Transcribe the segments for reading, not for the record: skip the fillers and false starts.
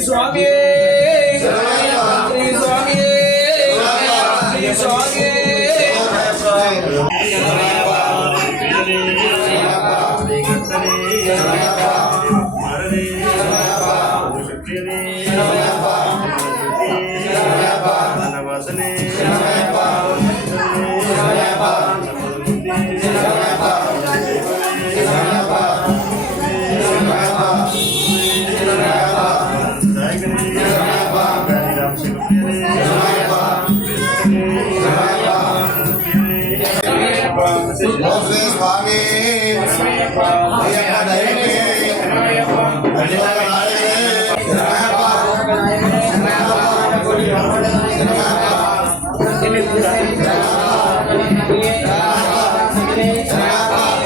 స్వామి స్వామి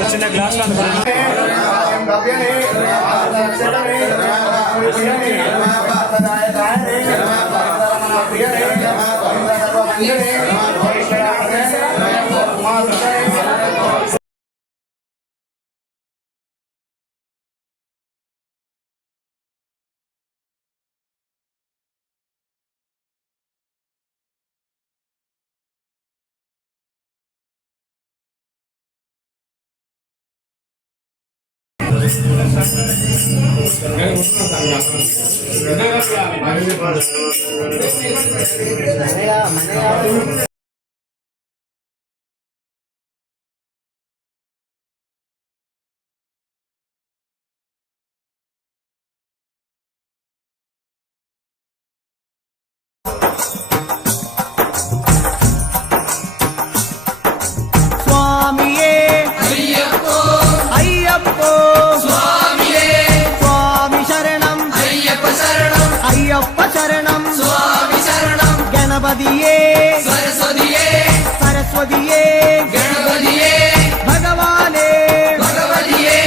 చిన్న గ్లాస్ అయ్యప్ప శరణం స్వామి శరణం గణపతియే సరస్వతియే సరస్వతియే గణపతియే భగవానే భగవతియే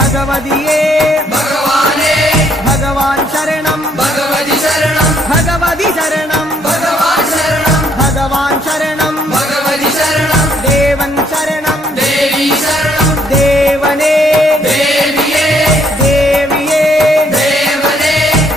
భగవతియే భగవానే భగవాన్ శరణం భగవతి శరణం భగవతి శరణం భగవాన్ శరణం భగవాన్ శరణం భగవతి శరణం దేవన్ శరణం దేవి శరణం దేవనే దేవియే దేవియే దేవనే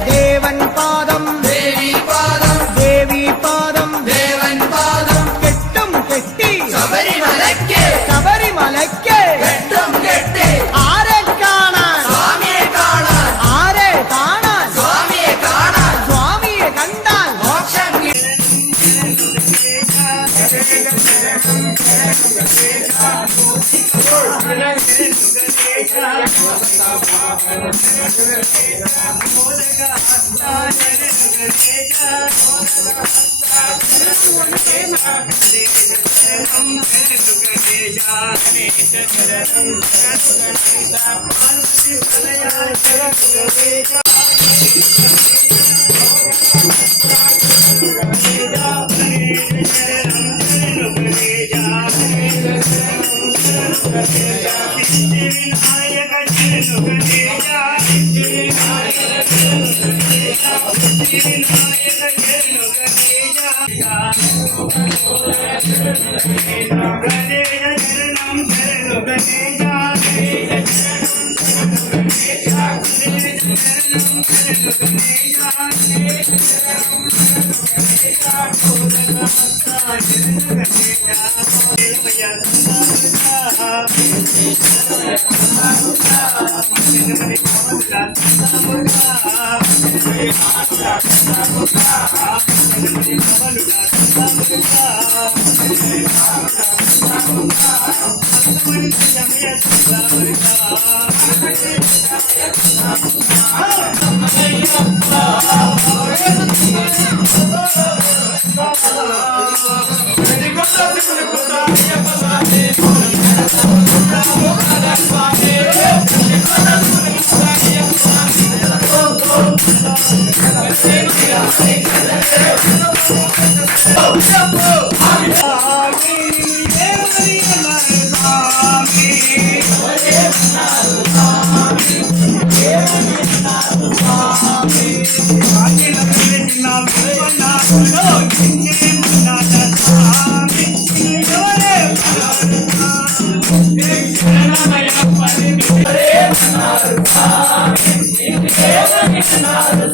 దేవన్ పాదం దేవి పాదం దేవి పాదం దేవన్ పాదం కెట్టం కెట్టి శబరిమలక్కే శబరిమలక్కే కెట్టం కెట్టి ఆరే కాణాൻ സ്വാമിയെ കാണാൻ ആരെ കാണാൻ സ്വാമിയെ കാണാൻ സ്വാമിയെ കണ്ടാൽ മോക്ഷം Hare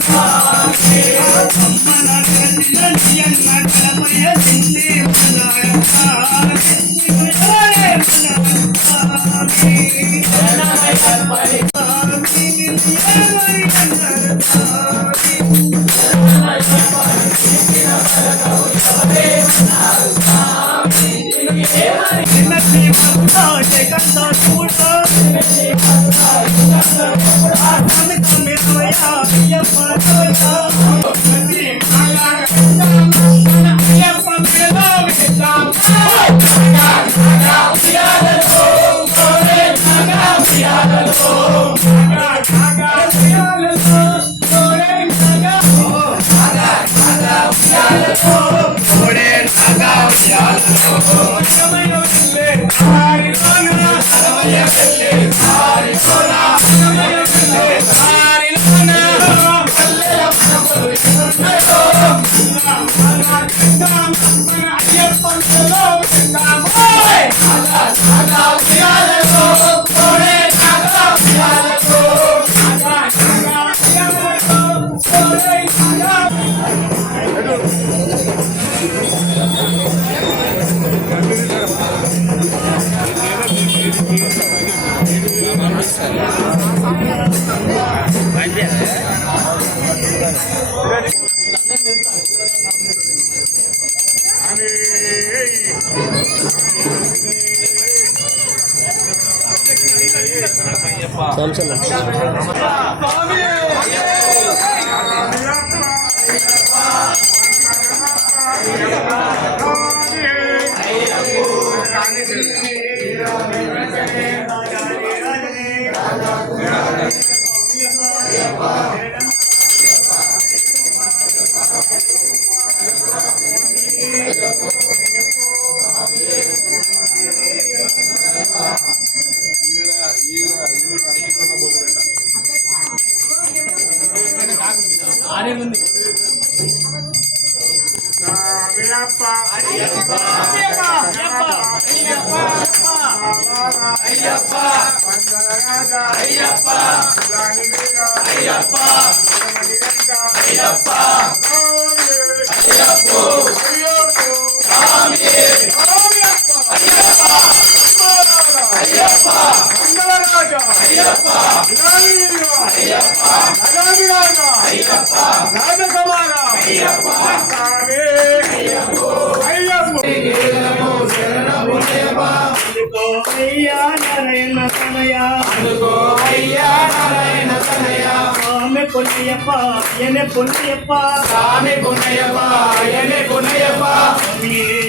பொன்னையப்பா என்ன பொன்னையப்பா சாமி பொன்னையப்பா என்ன பொன்னையப்பா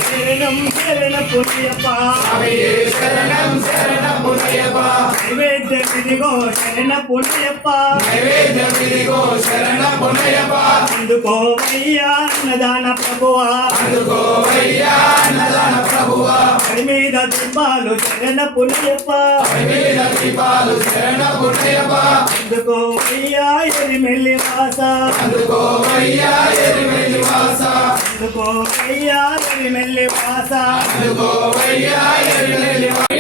சரணம் சரண பொன்னையப்பா சரணம் சரணம் பொன்னையப்பா நைவேద్య విధిగో శరణ పొన్నయ్యప్ప నైవేద్య విధిగో శరణ పొన్నయ్యప్ప అందుకోవయ్యా అన్నదాన ప్రభువా అందుకోవయ్యా అన్నదాన ప్రభువా మీద దీపాలు శరణ పొన్నయ్యప్ప మీద దీపాలు శరణ పొన్నయ్యప్ప అందుకోవయ్యా ఎరిమెల్లి వాస అందుకోవయ్యా ఎరిమెల్లి వాస అందుకోవయ్యా ఎరిమెల్లి వాస అందుకోవయ్యా ఎరిమెల్లి వాస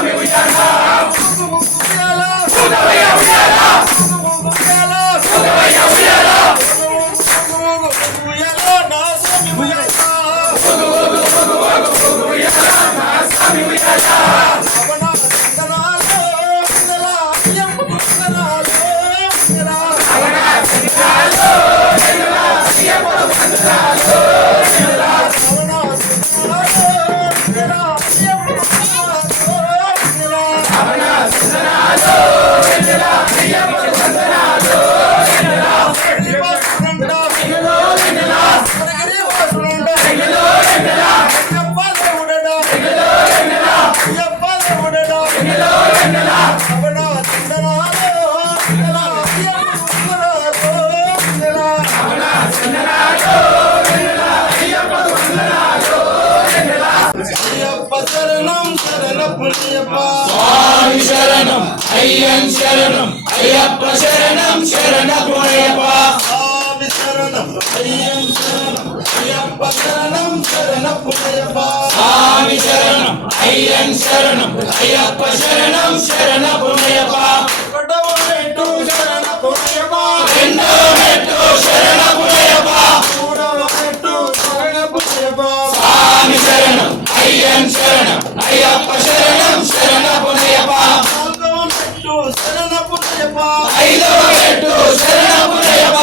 స్వామి ఉయ్యాల ఊగవయ్య ఉయ్యాల ఊగవయ్య ఉయ్యాల స్వామి ఉయ్యాల స్వామి శరణం అయ్యన్ శరణం అయ్యప్ప శరణం శరణపురయ్యప్ప స్వామి శరణం అయ్యం శరణం అయ్యప్ప శరణం శరణపురయ్యప్ప స్వామి శరణం అయ్యన్ శరణం అయ్యప్ప శరణం శరణపురయ్యప్ప ఒకటవ మెట్టు శరణపురయ్యప్ప రెండో మెట్టు శరణపురయ్యప్ప మూడవ మెట్టు శరణపురయ్యప్ప స్వామి శరణం అయ్యన్ శరణం అయ్యప్ప శరణం శరణపురయ్యప్ప నాలుగవ మెట్టు శరణపురయ్యప్ప ఐదవ మెట్టు శరణపురయ్యప్ప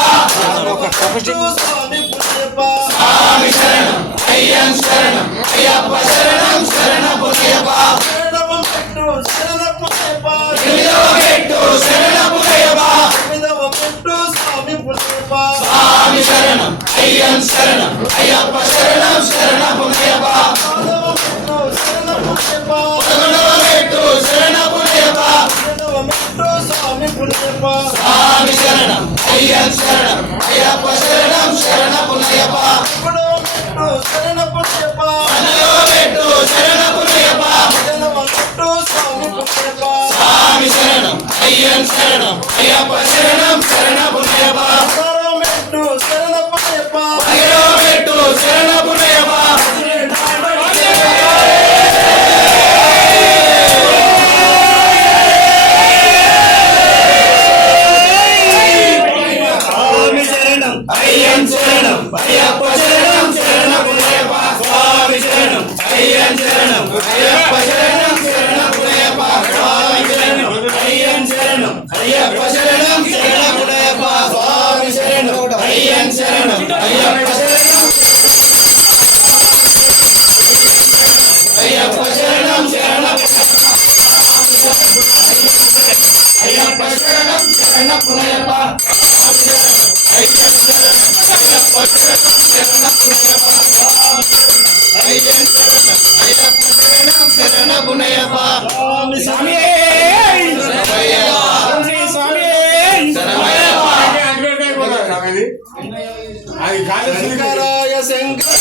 మెట్టు స్వామి పురయ్యప్ప స్వామి శరణం అయ్యన్ శరణం అయ్యప్ప శరణం శరణపురయ్యప్ప ఏడవ మెట్టు శరణపురయ్యప్ప ఎనిమిదవ మెట్టు శరణపురయ్యప్ప తొమ్మిదవ మెట్టు స్వామి పురయ్యప్ప స్వామి శరణం అయ్యన్ శరణం అయ్యప్ప శరణం శరణపురయ్యప్ప పదవ మెట్టు శరణపురయ్యప్ప పదకొండవ మెట్టు శరణపురయ్యప్ప పన్నెండవ మెట్టు స్వామి పురయ్యప్ప స్వామి శరణం అయ్యన్ శరణం అయ్యప్ప శరణం శరణపురయ్యప్ప పదమూడవ మెట్టు శరణపురయ్యప్ప పన్నెండవ మెట్టు శరణపురయ్యప్ప పదిహేనవ మెట్టు స్వామి పురయ్యప్ప స్వామి శరణం అయ్యన్ శరణం అయ్యప్ప శరణం శరణపురయ్యప్ప పదహారవ మెట్టు శరణపురయ్యప్ప పదిహేడవ మెట్టు శరణపురయ్యప్ప స్వామి శరణం అయ్యన్ శరణం అయ్యప్ప శరణం శరణపురయ్యప్ప స్వామి శరణం అయ్యన్ శరణం అయ్యప్ప శరణం శరణపురయ్యప్ప స్వామి శరణం అయ్యన్ శరణం అయ్యప్ప శరణం శరణపురయ్యప్ప స్వామి శరణం అయ్యన్ శరణం అయ్యప్ప శరణం అయ్యప్ప శరణం శరణ అయ్యప్ప శరణం శరణపురయ్యప్ప అయ్యప్ప శరణం శరణపురయ్యప్ప అయ్యన్ శరణం అయ్యప్ప శరణం శరణపురయ్యప్ప స్వామి స్వామి శంకరాయ శంకర